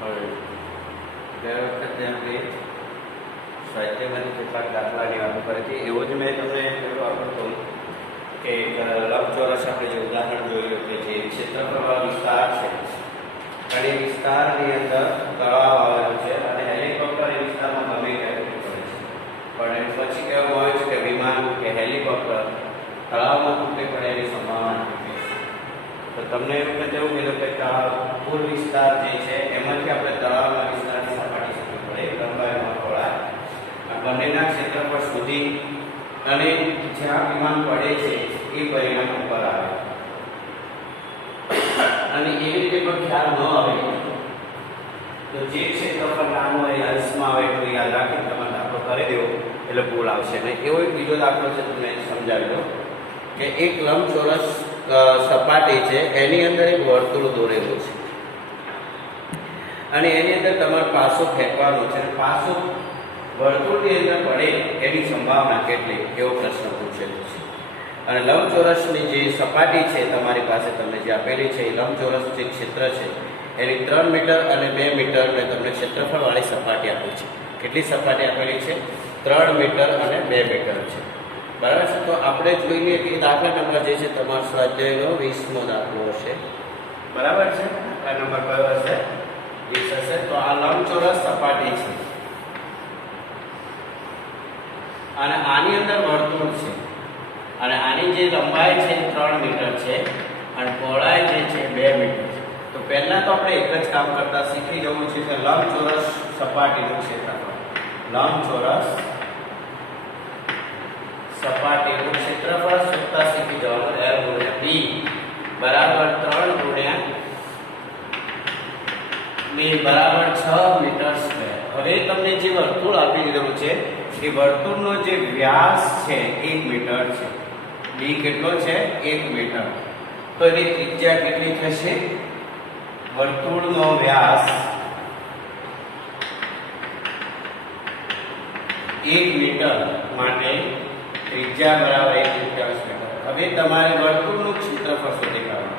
ગયા વખતે આપણે સ્વાધ્યાયમાંથી કેટલાક દાખલાની વાત કરી હતી. એવો જ મેં તમને પેલું આપણું કહું કે લંબચોરસ આપણે જે ઉદાહરણ જોયું કે જે ક્ષેત્રફળ વિસ્તાર છે અને એ વિસ્તારની અંદર તળાવ આવેલું છે અને હેલિકોપ્ટર એ વિસ્તારમાં ગમે ત્યારે તૂટી પડે છે, પણ પછી કહેવામાં આવે છે કે વિમાન કે હેલિકોપ્ટર તળાવમાં તૂટે પડે એની સંભાવના છે. તો તમને એ વખતે એવું કીધું કે કુલ વિસ્તાર જે છે એમાંથી આપણે તળાવના વિસ્તારની સપાટી શોધવી પડે, લંબાઈમાં પહોળાઈ બંનેના ક્ષેત્રફળ સુધી અને જ્યાં વિમાન પડે છે એ પરિણામ ઉપર આવે. અને એવી રીતે પણ ખ્યાલ ન આવે તો જે ક્ષેત્રફળ નાનું હોય અંશમાં આવે એટલું યાદ રાખીને તમારે દાખલો કરી દેવો એટલે ભૂલ આવશે નહીં. એવો એક બીજો દાખલો છે, તમને સમજાવી દો કે એક લંબચોરસ સપાટી છે, એની અંદર એક વર્તુળ દોરેલું છે અને એની અંદર તમારે પાસો ફેંકવાનો છે. પાસો વર્તુળની અંદર પડે એની સંભાવના કેટલી, એવો પ્રશ્ન પૂછેલો છે. અને લંબચોરસની જે સપાટી છે તમારી પાસે તમને જે આપેલી છે એ લંબચોરસ જે ક્ષેત્ર છે એની 3 મીટર અને 2 મીટર મેં તમને ક્ષેત્રફળવાળી સપાટી આપી છે. કેટલી સપાટી આપેલી છે? 3 મીટર અને 2 મીટર છે. બરાબર છે. તો આપણે જોઈએ કે દાખલા નંબર જે છે તમારો સ્વાધ્યાયનો 20મો દાખલો હશે. બરાબર છે. આ નંબર કયો હશે? 20 હશે. તો આ લંબચોરસ સપાટી છે અને આની અંદર વર્તુળ છે અને આની જે લંબાઈ છે 3 મીટર છે અને પહોળાઈ જે છે 2 મીટર છે. તો પહેલા તો આપણે એક જ કામ કરતા શીખી જવું છે કે લંબચોરસ સપાટીનું ક્ષેત્રફળ, લંબચોરસ સપાટીનું ક્ષેત્રફળ શોધતા શીખી જવાનું. L ગુણ્યા B બરાબર 3 ગુણ્યા 2 બરાબર 6 મીટર સ્ક્વેર. હવે તમને જે વર્તુળ આપી દીધેલું છે એ વર્તુળનો જે વ્યાસ છે 1 મીટર છે. B કેટલો છે? 1 મીટર. તો એની ત્રિજ્યા કેટલી થશે? વર્તુળનો વ્યાસ 1 મીટર માટે ત્રિજ્યા બરાબર 1 મીટર. હવે તમારે વર્તુળનું ક્ષેત્રફળ શોધી કાઢવાનું.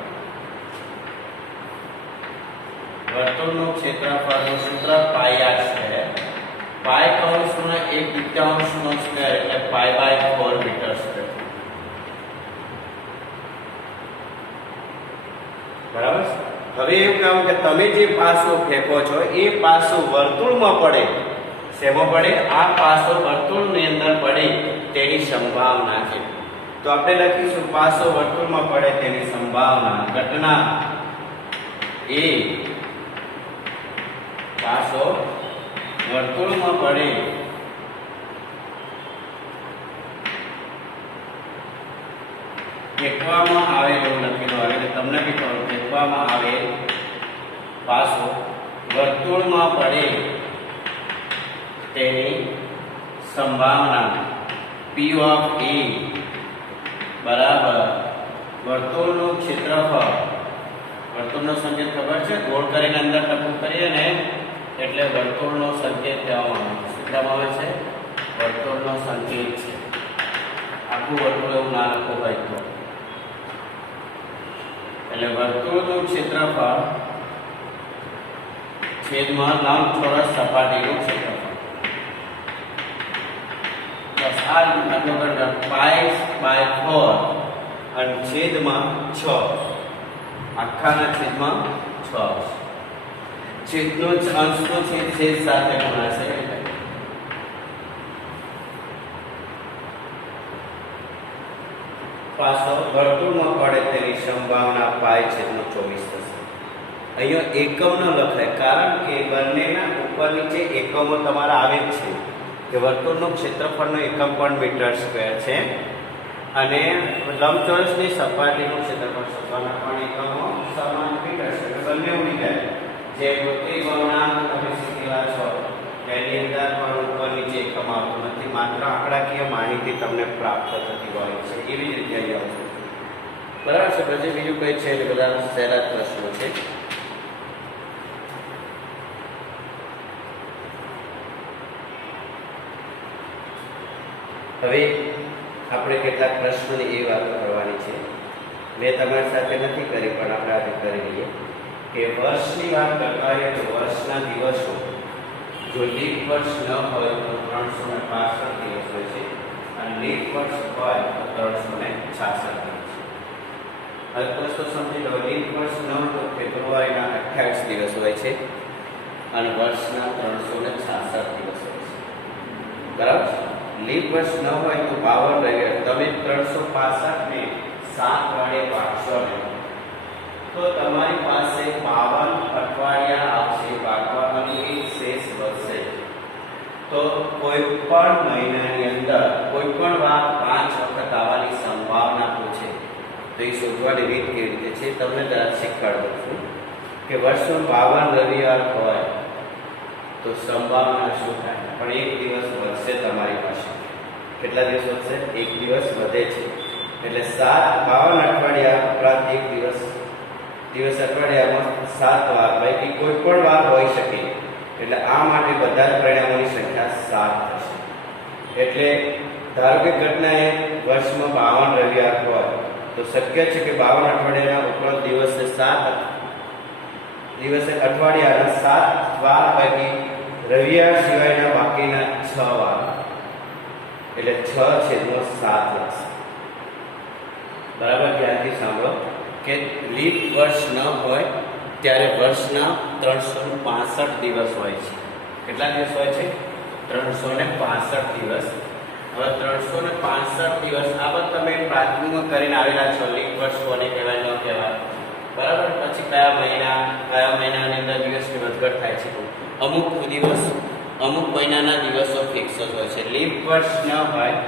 વર્તુળનું ક્ષેત્રફળનું સૂત્ર પાઈ r છે. પાઈ કૌંસનો 1/5નો સ્ક્વેર એટલે પાઈ/4 મીટર સ્ક્વેર. બરાબર. હવે એવું કહું કે તમે જે પાસો ફેંકો છો એ પાસો વર્તુળમાં પડે. શેમાં પડે? આ પાસો વર્તુળની અંદર પડે તેની સંભાવના છે. તો આપણે લખીશું પાસો વર્તુળમાં પડે તેની સંભાવના. ઘટના એ પાસો વર્તુળમાં પડે ફેંકવામાં આવે એવું લખેલું આવે એટલે તમને બી ખબર ફેંકવામાં આવે પાસો વર્તુળમાં પડે તેની સંભાવના P ઓફ A બરાબર વર્તુળનું ક્ષેત્રફળ. વર્તુળનો સંકેત ખબર છે? ગોળ કરીને અંદર ટપકું કરીએ ને એટલે વર્તુળનો સંકેત કહેવામાં આવે છે. શું કહેવામાં આવે છે? વર્તુળનો સંકેત છે. આખું વર્તુળ એવું ના લખો હોય તો એટલે વર્તુળનું ક્ષેત્રફળ છેદમાં લંબચોરસ સપાટીનું ક્ષેત્રફળ. બસ આ રીતના પાઈ/4 અને છેદમાં 6. આખાના છેદમાં 6. છેદનો અંશનો છેદ છેદ સાથે ગુણાશે. પાસો વર્તુળમાં પડે તેની સંભાવના π/24 થશે. અહીંયા એકમ ન લખાય કારણ કે બંનેના ઉપર નીચે એકમો તમારા આવે જ છે કે વર્તુળનું ક્ષેત્રફળનો એકમ પણ મીટર સ્ક્વેર છે અને લંબચોરસની સપાટીનું ક્ષેત્રફળ શોધવાના પણ એકમો સમાન મીટર સ્ક્વેર. બંને ઉડી જાય. જે વૃત્તિ વળાંક તમે શીખેલા છો એની અંદર પણ ઉપર નીચે એકમ આવતું નથી, માત્ર આંકડાકીય માહિતી તમને પ્રાપ્ત થતી હોય છે. એવી જ રીતે અહીં આવશે. બરાબર છે. પછી બીજું કઈ છે એટલે બધા સહેલા પ્રશ્નો છે. હવે આપણે કેટલાક પ્રશ્નોની એ વાતો કરવાની છે. મેં તમારી સાથે નથી કરી પણ આપણે આજે કરી લઈએ. કે વર્ષની વાત કરતા હોઈએ તો વર્ષના દિવસો જો લીપ વર્ષ ન હોય તો 365 દિવસ હોય છે અને લીપ વર્ષ હોય તો 366 દિવસ. હવે તો સમજી લો, લીપ વર્ષ ન હોય તો ફેબ્રુઆરીના 28 દિવસ હોય છે અને વર્ષના 366 દિવસ હોય છે. બરાબર. લીપ વર્ષ ન હોય તો 52 રહે. તમે 365 ને 7 વડે ભાગશો ને તો તમારી પાસે 52 અઠવાડિયા આવશે. ભાગવાનું એક શેષ વધશે. તો કોઈ પણ મહિનાની અંદર કોઈ પણ વાર 5 વખત આવવાની સંભાવના પૂછે તો એ શોધવાની રીત કેવી રીતે છે તમને જરા શીખવાડું છું કે વર્ષમાં 52 રવિવાર હોય તો સંભાવના શું થાય? પણ એક દિવસ વધશે તમારી પાસે. કેટલા દિવસ વધશે? એક દિવસ વધે છે. એટલે 52 અઠવાડિયા ઉપરાંત એક દિવસ અઠવાડિયામાં 7 વાર પૈકી કોઈ પણ વાર હોઈ શકે. એટલે આ માટે બધા જ પરિણામોની સંખ્યા 7 થશે. એટલે ધારો કે ઘટનાએ વર્ષમાં 52 રવિવાર હોય તો શક્ય છે કે 52 અઠવાડિયાના ઉપરાંત દિવસે અઠવાડિયાના 7 વાર પૈકી રવિવાર સિવાયના બાકીના 6 વાર એટલે 6/7 લાગશે. બરાબર. ધ્યાનથી સાંભળો કે લીપ વર્ષ ન હોય ત્યારે વર્ષના 365 દિવસ હોય છે. કેટલા દિવસ હોય છે? 365 દિવસ. હવે 365 દિવસ આ બધું તમે પ્રાથમિકમાં કરીને આવેલા છો. લીપ વર્ષ કોને કહેવાય ન કહેવાય. બરાબર. પછી કયા મહિનાની અંદર દિવસની વધઘટ થાય છે. અમુક મહિનાના દિવસો ફિક્સ જ હોય છે. લીપ વર્ષ ન હોય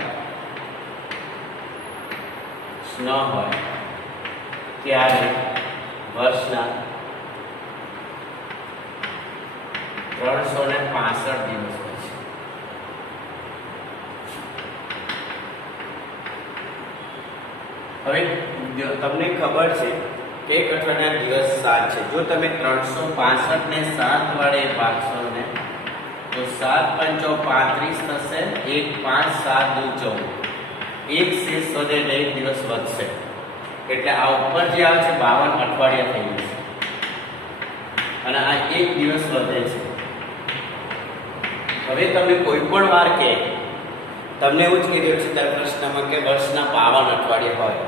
ત્યારે વર્ષના 365 દિવસ હોય છે. હવે તમને ખબર છે કે એક અઠવાડિયાના દિવસ 7 છે. જો તમે 365 ને 7 વડે ભાગશો ને તો 7 × 35 થશે. 1 5 7 × 14 એક શેષ વધે એટલે એક દિવસ વધશે. એટલે આ ઉપર જે આવે છે 52 અઠવાડિયા થઈ જશે અને આ એક દિવસ વધે છે. હવે તમને કોઈ પણ વાર કે તમને એવું જ કીધું છે દર પ્રશ્નમાં કે વર્ષના 52 અઠવાડિયા હોય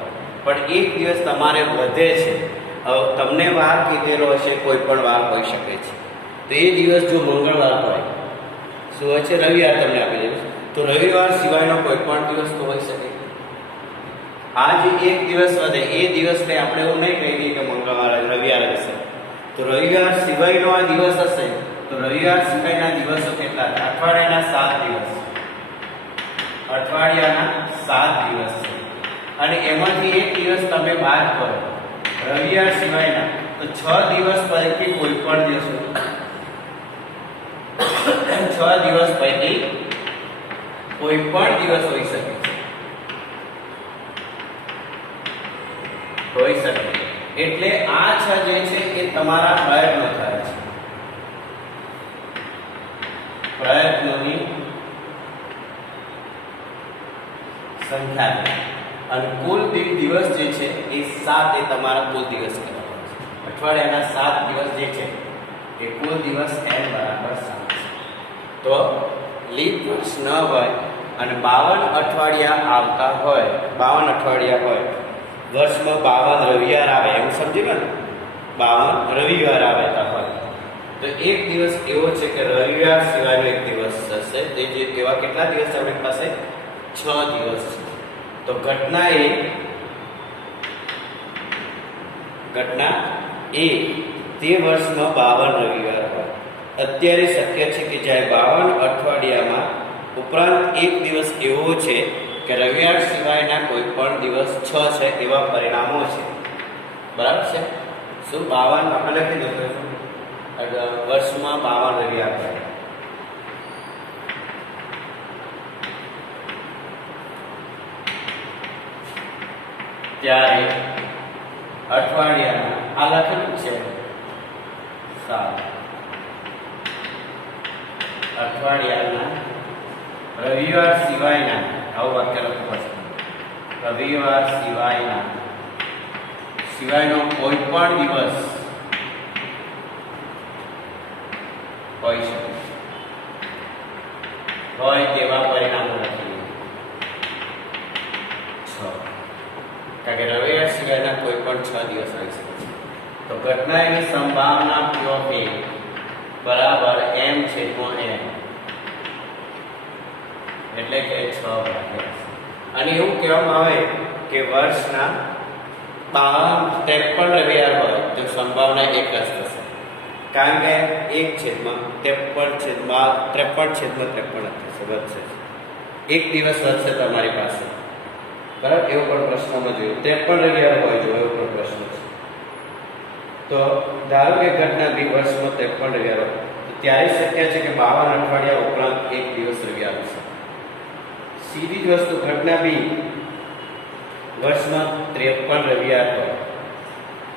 પણ એક દિવસ તમારે વધે છે. હવે તમને વાર કીધેલો હશે કોઈ પણ વાર હોઈ શકે છે. તો એ દિવસ જો મંગળવાર હોય, શું હોય છે? રવિવાર તમને આપી દીધું તો રવિવાર સિવાયનો કોઈ પણ દિવસ તો હોઈ શકે. આ જે એક દિવસ વધે એ દિવસને આપણે એવું નહીં કહી દઈએ કે મંગળવાર રવિવાર હશે. તો રવિવાર સિવાયનો આ દિવસ હશે તો રવિવાર સિવાયના દિવસો કેટલા? અઠવાડિયાના 7 દિવસ. અઠવાડિયાના 7 દિવસ છે અને એમાંથી એક દિવસ તમે બાદ કરો રવિવાર સિવાયના તો 6 દિવસ પૈકી કોઈ પણ દિવસ 6 દિવસ પૈકી કોઈ પણ દિવસ હોઈ શકે એટલે આ 6 જે છે એ તમારા પ્રયત્નો થાય છે. પ્રયત્નોની સંખ્યા અને કુલ દિવસ જે છે એ 7 એ તમારા કુલ દિવસ કહેવાય છે. અઠવાડિયાના 7 દિવસ જે છે એ કુલ દિવસ n બરાબર 7 છે. તો લીપ વર્ષ ન હોય અને 52 અઠવાડિયા આવતા હોય, 52 અઠવાડિયા હોય, વર્ષમાં 52 રવિવાર આવે એમ સમજી લો ને, 52 રવિવાર આવતા હોય તો એક દિવસ એવો છે કે રવિવાર સિવાયનો એક દિવસ થશે. તે જે એવા કેટલા દિવસ આપણી પાસે? 6 દિવસ છે. તો ઘટના એ તે વર્ષમાં 52 રવિવાર હોય. અત્યારે શક્ય છે કે જ્યારે 52 અઠવાડિયામાં ઉપરાંત એક દિવસ એવો છે કે રવિવાર સિવાયના કોઈ પણ દિવસ 6 છે એવા પરિણામો છે. બરાબર છે? શું 52 આપણે લખી દો વર્ષમાં 52 રવિવાર થાય. ત્યારે અઠવાડિયાના આ લખેલું છે 7 અઠવાડિયાના રવિવાર સિવાયના આવું વાક્ય લખવું પડશે. રવિવાર સિવાયનો કોઈ પણ દિવસ હોઈ શકે હોય તેવા પરિણામો લખીએ 6 કારણ કે રવિવાર સિવાયના કોઈ પણ 6 દિવસ હોઈ શકે છે તો ઘટનાની સંભાવના P of A બરાબર m છેદમાં n એટલે કે 6 અને એવું કહેવામાં આવે કે વર્ષના 53 રવિવાર હોય તો સંભાવના 1 જ થશે કારણ કે 1/53/53 વધશે એક દિવસ વધશે તમારી પાસે બરાબર એવો પણ પ્રશ્નમાં જોયું 53 રવિવાર હોય જો એવો પણ પ્રશ્ન છે તો ધારો કે ઘટના બી વર્ષમાં 53 રવિવાર હોય તો ત્યારે શક્ય છે કે 52 અઠવાડિયા ઉપરાંત એક દિવસ રવિવાર હશે સીધી જ વસ્તુ ઘટના બી વર્ષમાં 53 રવિવાર હોય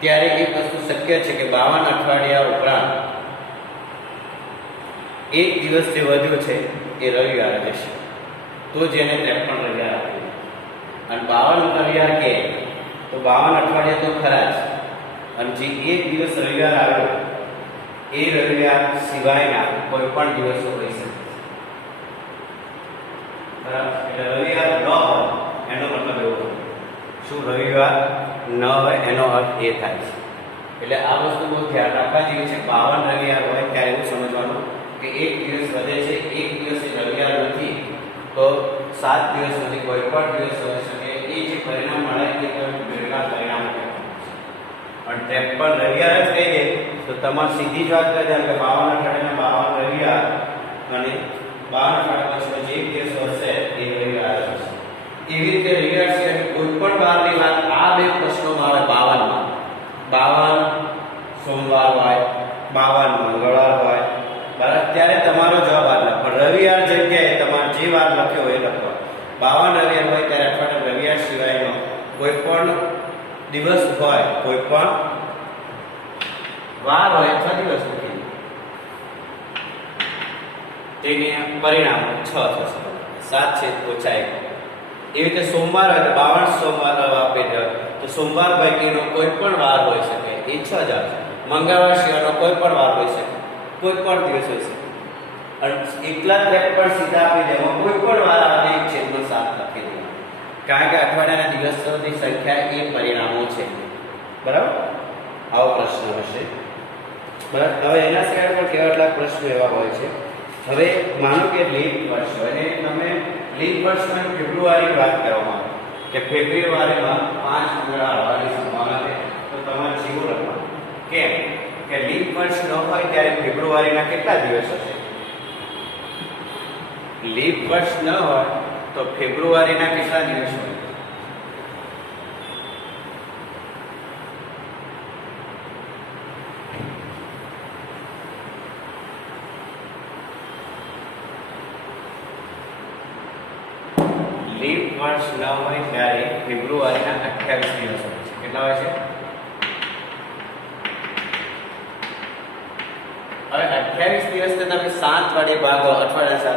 ત્યારે એક વસ્તુ શક્ય છે કે 52 અઠવાડિયા ઉપરાંત એક દિવસ જે વધ્યો છે એ રવિવાર હશે તો જેને 53 રવિવાર આપે અને 52 રવિવાર કે તો 52 અઠવાડિયા તો ખરા જ અને જે એક દિવસ રવિવાર આવ્યો એ રવિવાર સિવાયના કોઈ પણ દિવસો હોઈ શકે બરાબર એટલે રવિવાર ન હોય એનો મતલબ એવો શું રવિવાર ન હોય એનો અર્થ એ થાય છે એટલે આ વસ્તુ બહુ ધ્યાન રાખવા જેવી છે 52 રવિવાર હોય ત્યારે એવું સમજવાનું કે એક દિવસ વધે છે એક દિવસ રવિવાર નથી તો 7 દિવસમાંથી કોઈ પણ દિવસ હોઈ શકે એ જે પરિણામ મળે એ ભેગા પરિણામ અને 53 રવિવાર જ કહી દે તો તમારે સીધી જ વાત કરી દે કે 52 અઠવાડિયાના 52 રવિવાર અને 52 અઠવાડિયા પછી જે દિવસ હશે એ રવિવાર હશે એવી રીતે રવિવાર સિવાય કોઈ પણ વારની વાત આ બે પ્રશ્નોમાં આવે 52 સોમવાર હોય 52 મંગળવાર હોય બરાબર ત્યારે તમારો જવાબ આ લખો પણ રવિવાર જગ્યાએ તમારે જે વાર લખ્યો હોય એ લખો 52 રવિવાર હોય ત્યારે અઠવાડિયા રવિવાર સિવાયનો કોઈ પણ દિવસ હોય કોઈ પણ વાર હોય અથવા દિવસ લખી તેની પરિણામ 6 થશે 7 છે ઓછા 1 એવી રીતે સોમવાર હોય તો 52 સોમવાર આપી દો તો સોમવાર પૈકીનો કોઈ પણ વાર હોઈ શકે એ 6 જ આવશે મંગળવાર સિવાયનો કોઈ પણ વાર હોઈ શકે કોઈ પણ દિવસ હોઈ શકે અને એટલા ટ્રેક પર સીધા આપી દેવા કોઈ પણ વાર આવે 1/7 લખી દેવા કારણ કે અઠવાડિયાના દિવસોની સંખ્યા એ પરિણામો છે બરાબર આવો પ્રશ્ન હશે બરાબર હવે એના સિવાય પણ કેટલાક પ્રશ્નો એવા હોય છે હવે માનો કે લીપ વર્ષ હોય અને તમે લીપ વર્ષમાં ફેબ્રુઆરી વાત કરવામાં આવે કે ફેબ્રુઆરીમાં 5 મંગળવાર આવવાની સંભાવના છે તો તમારે જીવો લખવાનું કેમ કે લીપ વર્ષ ન હોય ત્યારે ફેબ્રુઆરીના કેટલા દિવસ હશે લીપ વર્ષ ન હોય તો ફેબ્રુઆરીના કેટલા દિવસ હોય લીપ વર્ષ ન હોય ત્યારે ફેબ્રુઆરીના 28 દિવસ હોય છે કેટલા હોય છે હવે 28 દિવસને તમે 7 વડે ભાગો અઠવાડિયા 7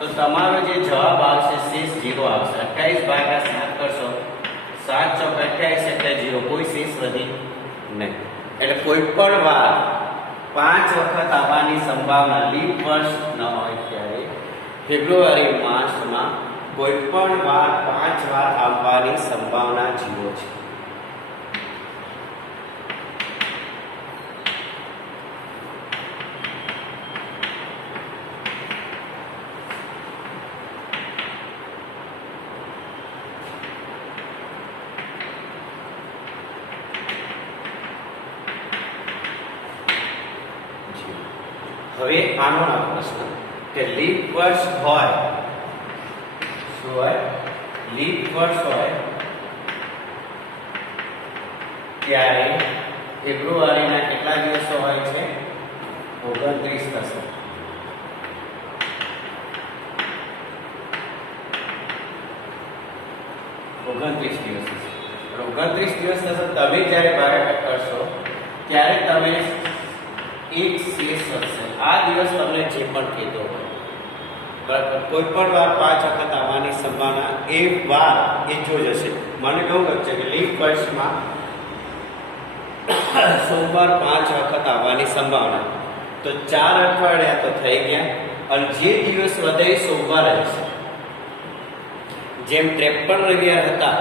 તો તમારો જે જવાબ આવશે શેષ 0 આવશે 28 / 7 કરશો 7 ચોક 28 એટલે 0 કોઈ શેષ વધી નહીં એટલે કોઈ પણ વાર 5 વખત આવવાની સંભાવના લીપ વર્ષ ન હોય ત્યારે ફેબ્રુઆરી માસમાં કોઈ પણ વાર 5 વાર આવવાની સંભાવના 0 છે હવે આનો પ્રશ્ન કે લીપ વર્ષ હોય શું હોય લીપ વર્ષ હોય ત્યારે ફેબ્રુઆરીના કેટલા દિવસો હોય છે 29 થશે 29 દિવસ થશે 29 દિવસ થશે તમે જ્યારે ભાગાકાર કરશો ત્યારે તમે એક શેષ વધશે આ દિવસ તમને જે પણ કીધો હોય બરાબર કોઈ પણ વાર 5 વખત આવવાની સંભાવના એ વાર એ જો જશે મને કેવું છે કે લીપ વર્ષમાં સોમવાર 5 વખત આવવાની સંભાવના તો 4 અઠવાડિયા તો થઈ ગયા અને જે દિવસ વધે એ સોમવાર રહેશે. જેમ 53 રવિવાર હતા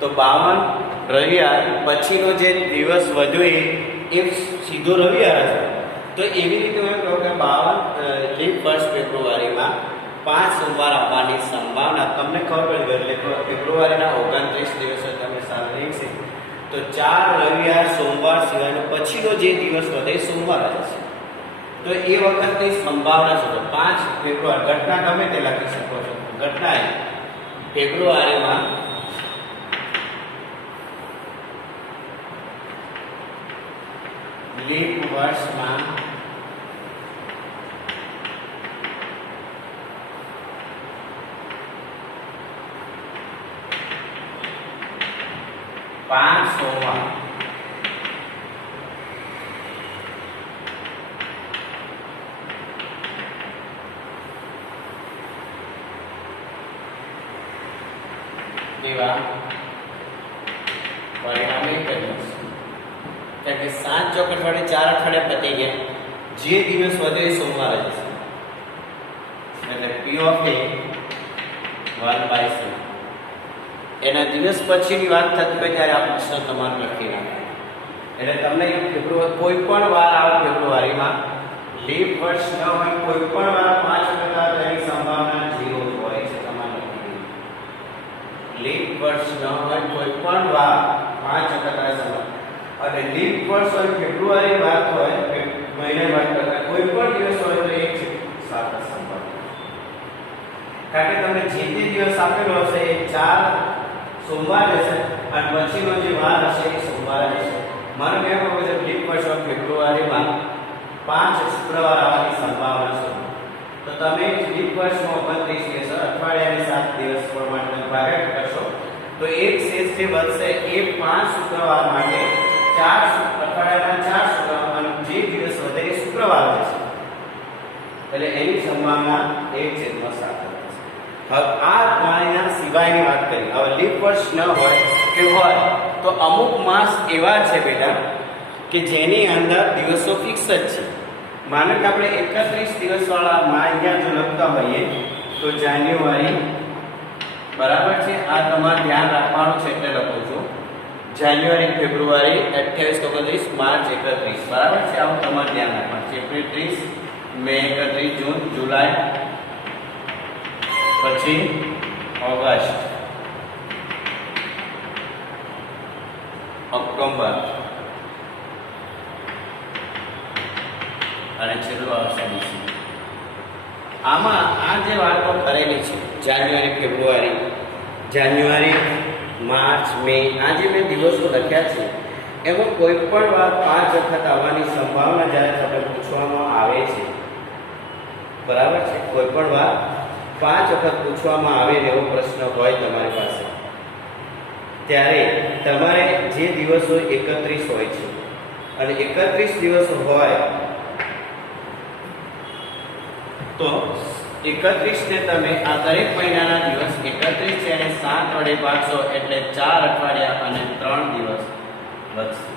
તો 52 રવિવાર પછીનો જે દિવસ વધ્યો એ સીધો રવિવાર હશે. તો એવી રીતે હું કહું કે 52 લીપ વર્ષ ફેબ્રુઆરીમાં 5 સોમવાર આવવાની સંભાવના તમને ખબર પડી. એટલે ફેબ્રુઆરીના 29 દિવસો તમે સાંભળી છે તો 4 રવિવાર સોમવાર સિવાયનો પછીનો જે દિવસ વધે સોમવાર હશે. તો એ વખતની સંભાવના છે. તો 5 ફેબ્રુઆરી ઘટના ગમે તે લખી શકો છો. ઘટના ફેબ્રુઆરીમાં લીપ વર્ષમાં 5 સોમવાર તેવા પરિણામે કર્યું છે કે 7 ચોક અઠવાડિયે 4 અઠવાડિયા પતી ગયા. જે દિવસ વધે એ સોમવારે જશે. એટલે P of A 1/7 એના દિવસ પછીની વાત થતી હોય ત્યારે આ પ્રશ્ન તમારે લખી નાખવાનો. એટલે તમને ફેબ્રુઆરી કોઈ પણ વાર આવે ફેબ્રુઆરીમાં લીપ વર્ષ ન હોય કોઈ પણ વાર 5% તેની સંભાવના 0 હોય છે. તમારે લખી લીપ વર્ષ ન હોય કોઈ પણ વાર 5% સંભાવના અને લીપ વર્ષ હોય ફેબ્રુઆરી વાત હોય મહિને વાત કરતા કોઈ પણ દિવસ હોય તો 1/7 સંભાવના. કારણ કે તમને જે દિવસ આપેલો હશે એ 4 સોમવાર હશે અને પછીનો જે વાર હશે એ સોમવાર હશે. મારું કહેવું છે લીપ વર્ષ ફેબ્રુઆરીમાં 5 શુક્રવાર આવવાની સંભાવના છે. તો તમે લીપ વર્ષમાં 29 દિવસ અઠવાડિયાને 7 દિવસ પ્રમાણે ભાગાકાર કરશો તો એક શેષ જે વધશે એ 5 શુક્રવાર માટે 4 અઠવાડિયાના 4 શુક્રવાર અને જે દિવસ વધે એ શુક્રવાર હશે. એટલે એની સંભાવના 1/7. હવે આ પાણીના સિવાયની વાત કરી. હવે લીપ વર્ષ ન હોય કે હોય તો અમુક માસ એવા છે બેટા કે જેની અંદર દિવસો ફિક્સ જ છે. માનો કે આપણે 31 દિવસવાળા અહીંયા જો લખતા હોઈએ તો જાન્યુઆરી બરાબર છે. આ તમારે ધ્યાન રાખવાનું છે એટલે લખું છું. જાન્યુઆરી ફેબ્રુઆરી 28 29 માર્ચ 31 બરાબર છે. આવું તમારે ધ્યાન રાખવાનું. એપ્રિલ 30 મે 31 જૂન જુલાઈ પછી ઓગસ્ટ ઓક્ટોબર અને છેલ્લું આવશે ડિસેમ્બર. આમાં આ જે વાતો કરેલી છે જાન્યુઆરી ફેબ્રુઆરી જાન્યુઆરી માર્ચ મે આ જે મેં દિવસો લખ્યા છે એમાં કોઈ પણ વાર 5 વખત આવવાની સંભાવના જ્યારે તમને પૂછવામાં આવે છે બરાબર છે. કોઈ પણ વાર 5 વખત પૂછવામાં આવે એવો પ્રશ્ન હોય તમારી પાસે ત્યારે તમારે જે દિવસો 31 હોય છે અને 31 દિવસો હોય તો 31 ને તમે આ દરેક મહિનાના દિવસ 31 છે અને 7 વડે ભાગશો એટલે 4 અઠવાડિયા અને 3 દિવસ વધશે.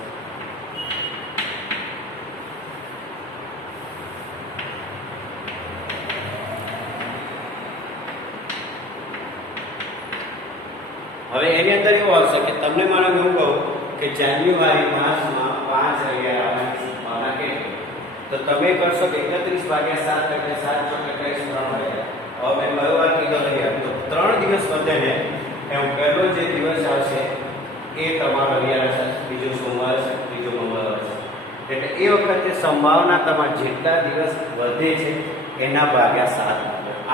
હવે એની અંદર એવું આવશે કે તમને માનો એવું કહું કે જાન્યુઆરી માસમાં 5 રવિવાર આવવાની સંભાવના કેટલી તો તમે કરશો કે 31 ભાગ્યા 7 એટલે 7 ચોક 28 3 રવિવાર. હવે મેં કયો વાર કીધો રવિવાર તો 3 દિવસ વધે ને એમ પહેલો જે દિવસ આવશે એ તમારો રવિવાર હશે, બીજો સોમવાર હશે, ત્રીજો મંગળવાર હશે. એટલે એ વખતે સંભાવના તમારે જેટલા દિવસ વધે છે એના ભાગ્યા 7.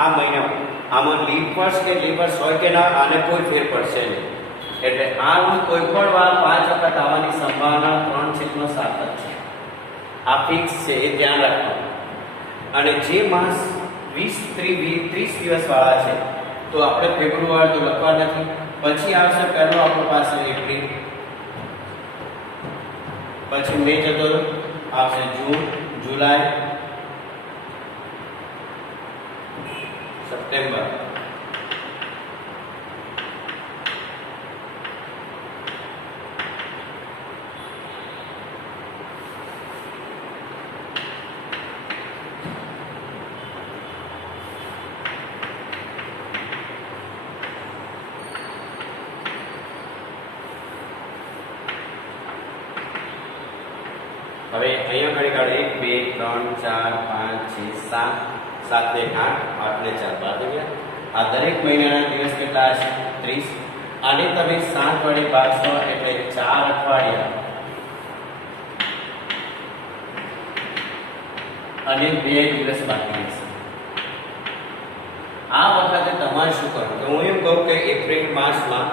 આ મહિનામાં આમાં લીપ વર્ષ કે લીપ વર્ષ હોય કે ના આને કોઈ ફેર પડશે નહીં. એટલે આમાં કોઈ પણ વાર 5 વખત આવવાની સંભાવના 3/7 જ છે. આ ફિક્સ છે એ ધ્યાન રાખવાનું. અને જે માસ 20 30 દિવસ વાળા છે તો આપણે ફેબ્રુઆરી તો લખવા નથી. પછી આવશે પહેલો આપણી પાસે એપ્રિલ, પછી મે જતો આવશે જૂન, જુલાઈ, સપ્ટેમ્બર, 1 2 3 4 5 6 7 7 ને 8 8 ને 4 12 થઈ ગયા. આ દરેક મહિનાના દિવસ કેટલા હશે? 30. અને તમે 7 વડે ભાગશો એટલે 4 અઠવાડિયા અને 2 દિવસ બાકી રહેશે. આ વખતે તમારે શું કરવું? તો હું એમ કહું કે એપ્રિલ માસમાં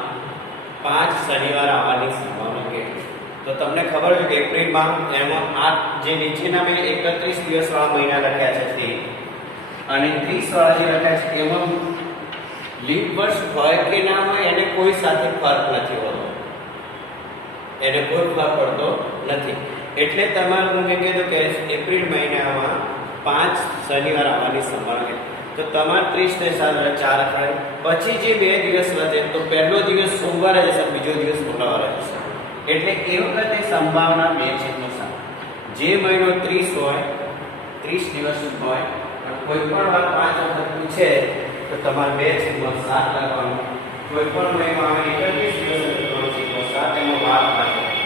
5 શનિવાર આવવાની સંભાવના કેટલી? તો તમને ખબર છે કે એપ્રિલમાં એમાં આ જે નીચેના મેં 31 દિવસવાળા મહિના લખ્યા છે તે અને 30 વાળા જે લખ્યા છે એમાં લીપ વર્ષ હોય કે ના હોય એને કોઈ સાથે ફરક નથી હોતો, એને કોઈ ફરક પડતો નથી. એટલે તમારે હું એમ કીધું કે એપ્રિલ મહિનામાં 5 શનિવાર આવવાની સંભાવના. તો તમારે 30 ને 7 4 અઠવાડિયા પછી જે 2 દિવસ વધે તો પહેલો દિવસ સોમવારે જશે, બીજો દિવસ મંગળવારે જશે. એટલે એ વખતે સંભાવના 2/7. જે મહિનો 30 હોય 30 દિવસ હોય અને કોઈ પણ વાર 5 વખત પૂછે તો તમારે 2/7 લખવાનું. કોઈ પણ મહિનો આવે 31 દિવસ 3/7 એમાં 12 લખવાનું.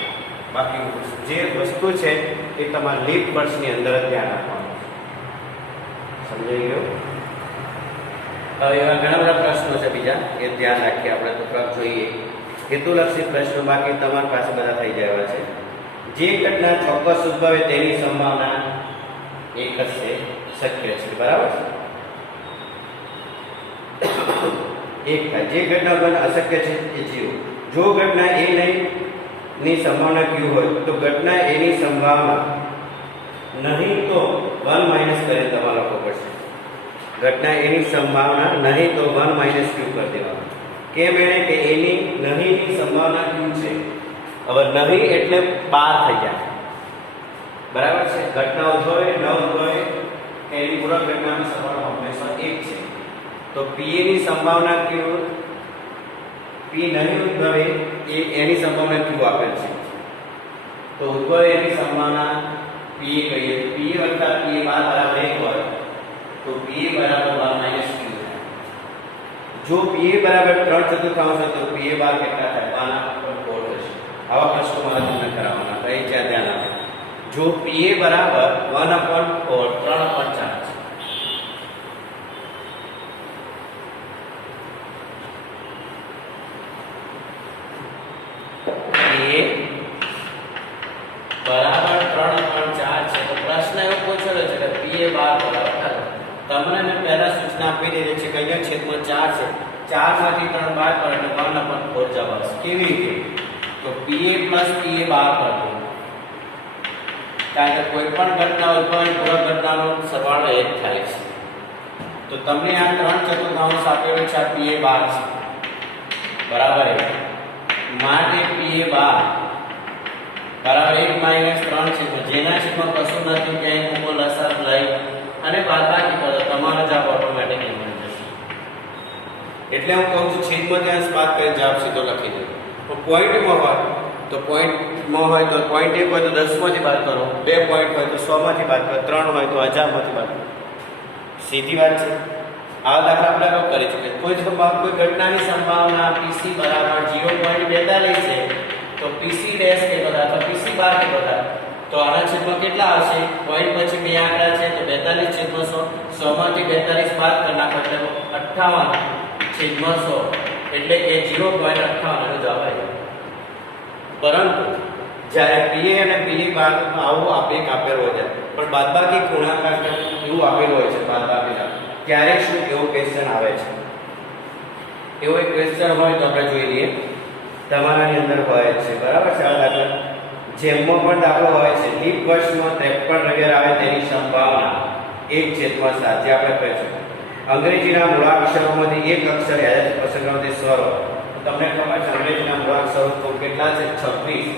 બાકી જે વસ્તુ છે એ તમારે લીપ વર્ષની અંદર જ ધ્યાન રાખવાનું. સમજાઈ ગયું? હવે એવા ઘણા બધા પ્રશ્નો છે બીજા એ ધ્યાન રાખીએ આપણે. તો થોડાક જોઈએ હેતુલક્ષી પ્રશ્નો, બાકી તમારી પાસે બધા થઈ જાય છે. જે ઘટના ચોક્કસ ઉદ્ભવે તેની સંભાવના 1 જ છે, શક્ય છે. બરાબર છે? 1 થાય. જે ઘટના બને અશક્ય છે એ 0. જો ઘટના એ નહીં ની સંભાવના q હોય તો ઘટના એની સંભાવના નહીં તો 1 માઇનસ કરીને તમારે લખવું પડશે. ઘટના એની સંભાવના નહીં તો 1 માઇનસ q કરી દેવાનું. કેમ? એને કે એની નહીંની સંભાવના q છે. હવે નહીં એટલે 12 થઈ જાય. બરાબર છે? ઘટના ઉદ્ભવે ન ઉદ્ભવે એની પૂરક ઘટનાની સંભાવના હંમેશા 1 છે. તો pa ની સંભાવના q, p નહીં ઉદ્ભવે એ એની સંભાવના q આપેલ છે. તો ઉદ્ભવે એની સંભાવના pa કહીએ. pa વત્તા pa બરાબર 1 હોય તો pa બરાબર 1 માઇનસ q થાય. જો pa બરાબર 3/4 હોય તો pa કેટલા થાય? 1/4 થશે. આવા પ્રશ્નો મારે તમને કરાવવાના હતા, એ ધ્યાન આપો. જો pa બરાબર 1/4 3/4 છે. બરાબર 3/4 છે. તો પ્રશ્ન એવો પૂછેલો છે કે pa બરાબર, તમને મેં પહેલા સૂચના આપી દીધી છે કે અહીંયા છેદમાં 4 છે, 4 માંથી 3 બાદ કરો એટલે 1/4 જવાબ આવશે. કેવી રીતે? તો pa plus pa બાર કરજો. કારણ કે કોઈ પણ ઘટના ઉદ્ભવે પૂરક ઘટનાનો સરવાળો 1 થાય છે. તો તમને આ 3/4 આપેલું છે, આ pa બાર છે. બરાબર માટે pa બાર બરાબર 1 માઇનસ 3 છે. જેના છેદમાં કશું નથી ત્યાં મૂકો, લસાઅ લઈ અને બાદબાકી કરો, તમારો જવાબ ઓટોમેટિકલી મળી જશે. એટલે હું કહું છું છેદમાં ત્યાં બાદ કરીને જવાબ સીધો લખી દો. તો પોઈન્ટમાં હોય તો પોઈન્ટ 1 હોય તો 10 માંથી બાદ કરો, 2 પોઈન્ટ હોય તો 100 માંથી બાદ કરો, 3 હોય તો 1000 માંથી બાદ કરો. સીધી વાત છે. આ દાખલા આપણે અગાઉ કરી ચૂક્યા. કોઈ ઘટનાની સંભાવના pc બરાબર 0.42 છે તો pc ડેશ કેટલો થાય તો pc બાર કેટલો થાય? તો આના છેદમાં કેટલા આવશે? પોઈન્ટ પછી બે આંકડા છે તો 42 છેદમાં 100, 100 માંથી 42 બાદ કરી નાખો એટલે 58 છેદમાં 100 એટલે કે 0.58 નો જવાબ આવ્યો. પરંતુ જ્યારે pa અને pa બાદ આવું આપેલું હોય છે પણ બાદબાકી ગુણાકાર એવું આપેલું હોય છે બાદબાકી, ત્યારે શું એવો ક્વેશ્ચન આવે છે? એવો એક ક્વેશ્ચન હોય તો આપણે જોઈ લઈએ. તમારાની અંદર હોય છે. બરાબર છે? આ દાખલા જેમમાં પણ દાખલો હોય છે લીપ વર્ષમાં 53 રવિવાર આવે તેની સંભાવના 1/7 જે આપણે કહીશું. અંગ્રેજીના મૂળાક્ષરોમાંથી એક અક્ષર યાદ પસંદ કરો તે સ્વરો. તમને ખબર છે અંગ્રેજીના મૂળાક્ષરો તો કેટલા છે? 26.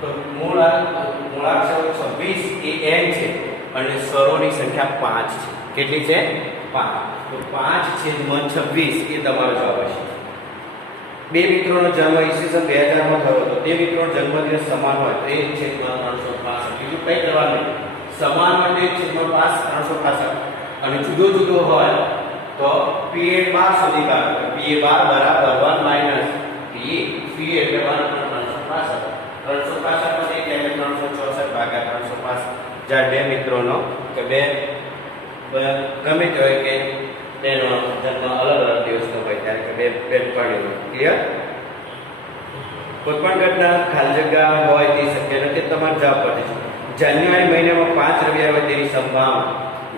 તો મૂળાક્ષરો 26 એ n છે અને સ્વરોની સંખ્યા 5 છે. કેટલી છે? 5. તો 5/26 એ તમારો જવાબ હશે. બે મિત્રોનો જન્મ ઈસવીસન 2000 માં થયો હતો. તે મિત્રોનો જન્મદિવસ સમાન હોય તો 1/365. બીજું કઈ કરવાનું? સમાન હોય તો 1/365 અને જુદો જુદો હોય તો pa 12 સુધી કાઢો. pa 12 બરાબર 1 માઇનસ pa એટલે 1/365. 365 માંથી એટલે 364 ભાગ્યા 365 જ્યારે બે મિત્રોનો કે બે ગમે તે હોય કે તેનો જન્મ અલગ અલગ દિવસનો હોય ત્યારે કે બે બેનપણીનો. ક્લિયર? કોઈ પણ ઘટના ખાલી જગ્યા હોય તે શક્ય નથી. તમારે જવાબ પડે છે જાન્યુઆરી મહિનામાં 5 રવિવાર હોય તેની સંભાવના.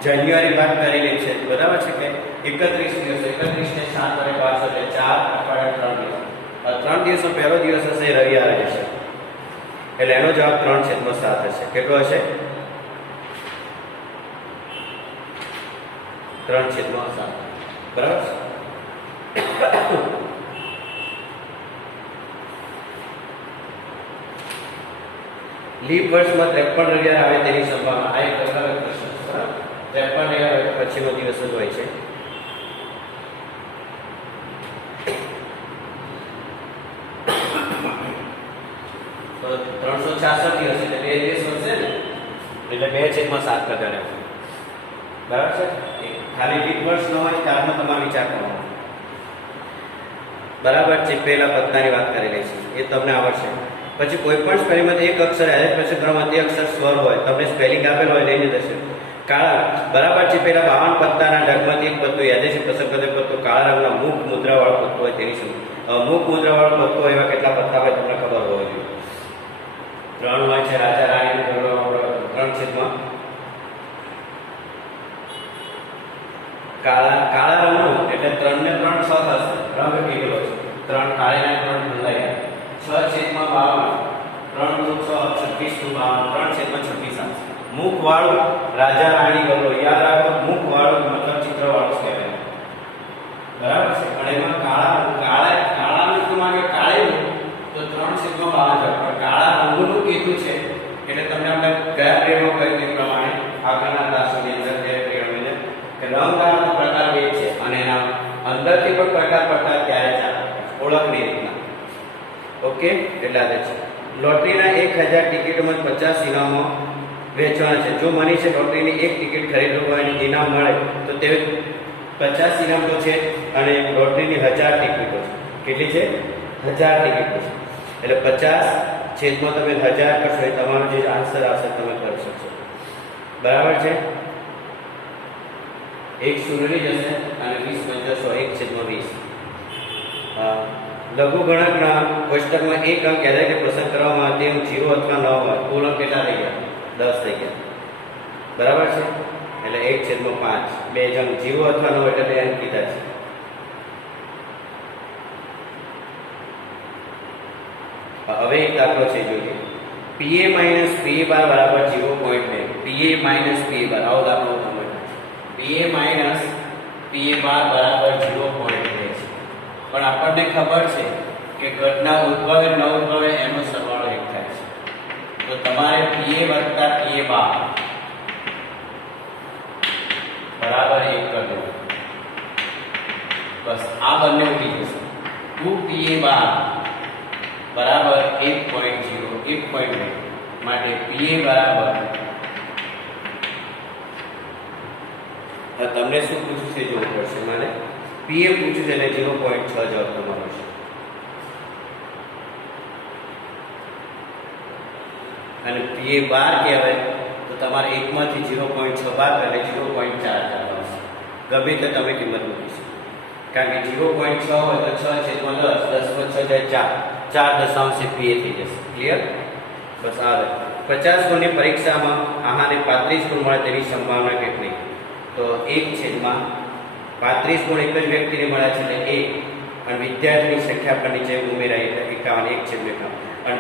જાન્યુઆરી બાદ કરીને છે, બરાબર છે કે 31 દિવસ, 31 ને 7 વડે 5 એટલે 4 અઠવાડિયા 3 દિવસ. 3 દિવસનો પહેલો દિવસ હશે રવિવાર હશે, એટલે એનો જવાબ 3/7 હશે. કેટલો હશે? 3/7. બરાબર. લીપ વર્ષમાં 53 રવિવાર આવે તેની સંભાવના. આ એક પ્રકારનો પ્રશ્ન છે, બરાબર. 53 રવિવાર પછીનો દિવસ જ હોય છે. તો 366 દિવસ એટલે 2 દિવસ વધશે ને, એટલે 2/7 કરી દેવાનું. બરાબર છે. ખાલી લીપ વર્ષ ન હોય ત્યારનો તમારે વિચાર કરવાનો. બરાબર છે. પહેલા પત્તાની વાત કરેલી છે, એ તમને આવડશે. પછી કોઈ પણ સ્પેલિંગમાં એક અક્ષર આવે પછી ક્રમમાં તે અક્ષર સ્વર હોય, તમને સ્પેલિંગ આપેલ હોય લઈને જશે. કાળા, બરાબર છે. પહેલા 52 પત્તાના ઢગમાંથી એક પત્તું યાદ છે, પસંદ કરેલ પત્તું કાળા રંગના મુખ મુદ્રાવાળું પત્તું હોય તેની શું? મુખ મુદ્રાવાળું પત્તું હોય એવા કેટલા પત્તા હોય તમને ખબર હોવી જોઈએ. 3 હોય છે. રાજા રાણી 3/7. કાળા રંગનું એટલે 3 ને 3 6 થશે, બરાબર. કેટલો છે? 3 કાળીના 3 બદલાઈ 6/52. 3 × 6 = 26 × 52 3/26 આવશે. મુખ વાળું રાજા રાણી ગૌરવ, યાદ રાખો. મુખ વાળું મતલબ ચિત્ર વાળું કહેવાય, બરાબર છે. અને એમાં કાળાનું તમારે કાળું તો 3/52 પણ કાળા રંગનું કીધું છે એટલે તમને આપણે કયા પ્રેમમાં કહ્યું તે પ્રમાણે આગળના દાસોની અંદર જે પ્રેમને કે રંગના પ્રકાર બે છે અને એના અંદરથી પણ પ્રકાર પડતા ત્યારે ચાલે ઓળખની રીતના. ઓકે, એટલા જ છે. લોટરીના 1000 ટિકિટોમાં 50 ઇનામો વેચવાના છે. જો મની છે લોટરીની એક ટિકિટ ખરીદવાની ઇનામ મળે તો તે 50 ઇનામ તો છે અને લોટરીની 1000 ટિકિટો છે. કેટલી છે? 1000 ટિકિટો છે. એટલે 50 છેદમાં તમે 1000 કરશો એ તમારો જે આન્સર આવશે તમે કરી શકશો. બરાબર છે. 1 શૂન્યની જશે અને 20 × 1/20. લઘુગણકના કોષ્ટકમાં એક અંક યાદ કે પસંદ કરવામાં આવે તેમ 0 અથવા 9 હોય. કુલ અંક કેટલા થઈ ગયા? 10 થઈ ગયા. બરાબર છે. એટલે 1/5. બે જણ 0 અથવા 9 એટલે 2 અંક કીધા છે. હવે એક દાખલો છે, જોઈએ. PA - PA બાર = 0.2. PA - PA બાર, આવો દાખલો તમે PA - PA બાર = 0.2 છે. પણ આપણને ખબર છે કે ઘટના ઉદ્ભવે ન ઉદ્ભવે એનો સરવાળો 1 થાય છે. તો તમારે PA + PA બાર બરાબર 1 કરી દો. બસ આ બંને ઉડી જશે. 2PA બાર બરાબર 1.0 1.2 માટે PA બરાબર તમને શું પૂછ્યું છે જોવું પડશે. મારે PA પૂછ્યું છે એટલે 0.6 જવાબ તમારો છે. અને PA બાર કહેવાય તો તમારે 1 માંથી 0.6 બાદ એટલે 0.4 આવશે. ગમે તે તમે કિંમત મૂકીશું, કારણ કે 0.6 હોય તો 6/10 10/6 જાય 4 દશાંશ PA થઈ જશે. ક્લિયર? બસ આ 50 ગુણની પરીક્ષામાં આહાને 35 ગુણ મળે તેની સંભાવના કેટલી? તો 1/35 ગુણ એક જ વ્યક્તિને મળ્યા છે એટલે 1 અને વિદ્યાર્થીની સંખ્યા પર નીચે ઉમેરાય એટલે 51 1/51 અને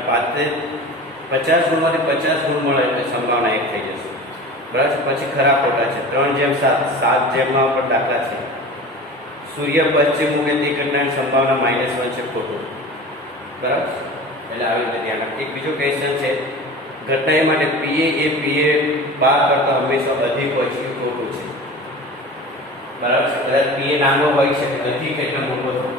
50 ગુણમાંથી 50 ગુણ મળે એટલે સંભાવના 1 થઈ જશે. બરાબર. પછી ખરા ખોટા છે. 3/7 7/9 પર દાખલા છે. સૂર્ય પશ્ચિમ ઉગે તે ઘટનાની સંભાવના -1 છે. ખોટું. બરાબર. એટલે આવી રીતે ધ્યાન રાખો. એક બીજો ક્વેશ્ચન છે, ઘટના એ માટે PA એ PA બાર કરતા હંમેશા અધિક હોય છે. ખોટું છે. બરાબર છે. કદાચ PA નાનો હોય છે અધિક એટલે મોટો થાય.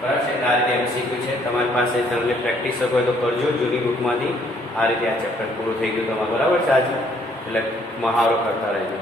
બરાબર છે. આ રીતે MCQ છે. તમારી પાસે તમને પ્રેક્ટિસ હોય તો કરજો જૂની બુકમાંથી. આ રીતે આ ચેપ્ટર પૂરું થઈ ગયું તમારું. બરાબર છે. આજે એટલે મહાવરો કરતા રહેજો.